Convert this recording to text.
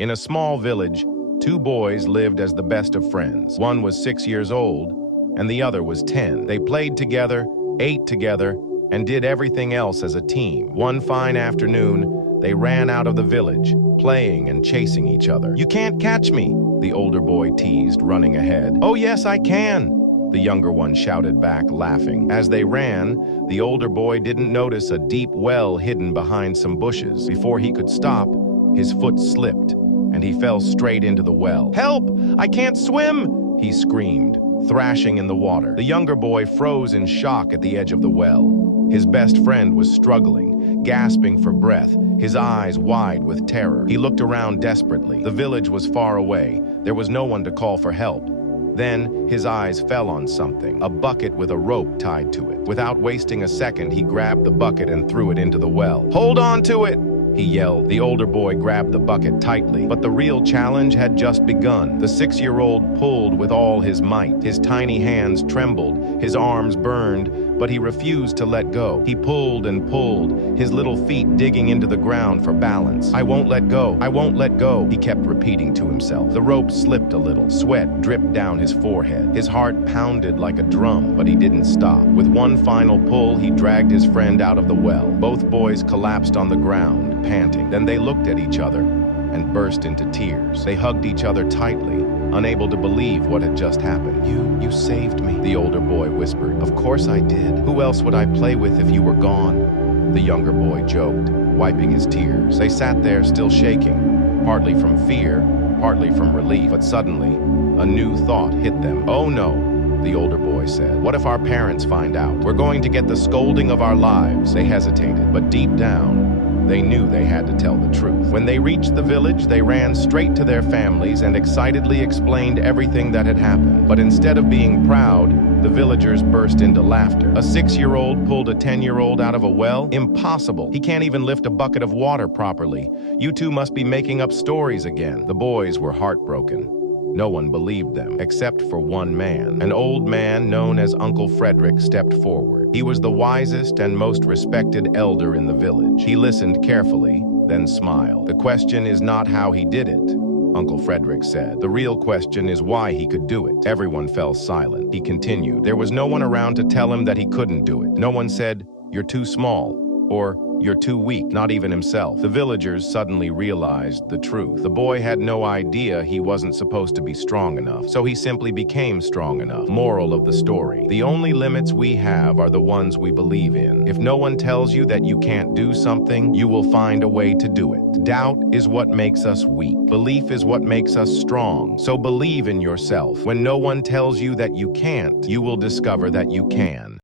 In a small village, two boys lived as the best of friends. One was 6 years old, and the other was 10. They played together, ate together, and did everything else as a team. One fine afternoon, they ran out of the village, playing and chasing each other. "You can't catch me," the older boy teased, running ahead. "Oh yes, I can," the younger one shouted back, laughing. As they ran, the older boy didn't notice a deep well hidden behind some bushes. Before he could stop, his foot slipped, and he fell straight into the well. "Help! I can't swim!" he screamed, thrashing in the water. The younger boy froze in shock at the edge of the well. His best friend was struggling, gasping for breath, his eyes wide with terror. He looked around desperately. The village was far away. There was no one to call for help. Then his eyes fell on something, a bucket with a rope tied to it. Without wasting a second, he grabbed the bucket and threw it into the well. "Hold on to it!" he yelled. The older boy grabbed the bucket tightly, but the real challenge had just begun. The 6-year-old pulled with all his might. His tiny hands trembled, his arms burned, but he refused to let go. He pulled and pulled, his little feet digging into the ground for balance. "I won't let go, I won't let go," he kept repeating to himself. The rope slipped a little, sweat dripped down his forehead. His heart pounded like a drum, but he didn't stop. With one final pull, he dragged his friend out of the well. Both boys collapsed on the ground, panting. Then they looked at each other and burst into tears. They hugged each other tightly, unable to believe what had just happened. You saved me," the older boy whispered. "Of course I did. Who else would I play with if you were gone?" the younger boy joked, wiping his tears. They sat there still shaking, partly from fear, partly from relief. But suddenly, a new thought hit them. "Oh no," the older boy said. "What if our parents find out? We're going to get the scolding of our lives." They hesitated, but deep down, they knew they had to tell the truth. When they reached the village, they ran straight to their families and excitedly explained everything that had happened. But instead of being proud, the villagers burst into laughter. "A 6-year-old pulled a 10-year-old out of a well? Impossible. He can't even lift a bucket of water properly. You two must be making up stories again." The boys were heartbroken. No one believed them, except for one man. An old man known as Uncle Frederick stepped forward. He was the wisest and most respected elder in the village. He listened carefully, then smiled. "The question is not how he did it," Uncle Frederick said. "The real question is why he could do it." Everyone fell silent. He continued. "There was no one around to tell him that he couldn't do it. No one said, 'You're too small,' or 'You're too weak,' not even himself." The villagers suddenly realized the truth. The boy had no idea he wasn't supposed to be strong enough, so he simply became strong enough. Moral of the story: the only limits we have are the ones we believe in. If no one tells you that you can't do something, you will find a way to do it. Doubt is what makes us weak. Belief is what makes us strong. So believe in yourself. When no one tells you that you can't, you will discover that you can.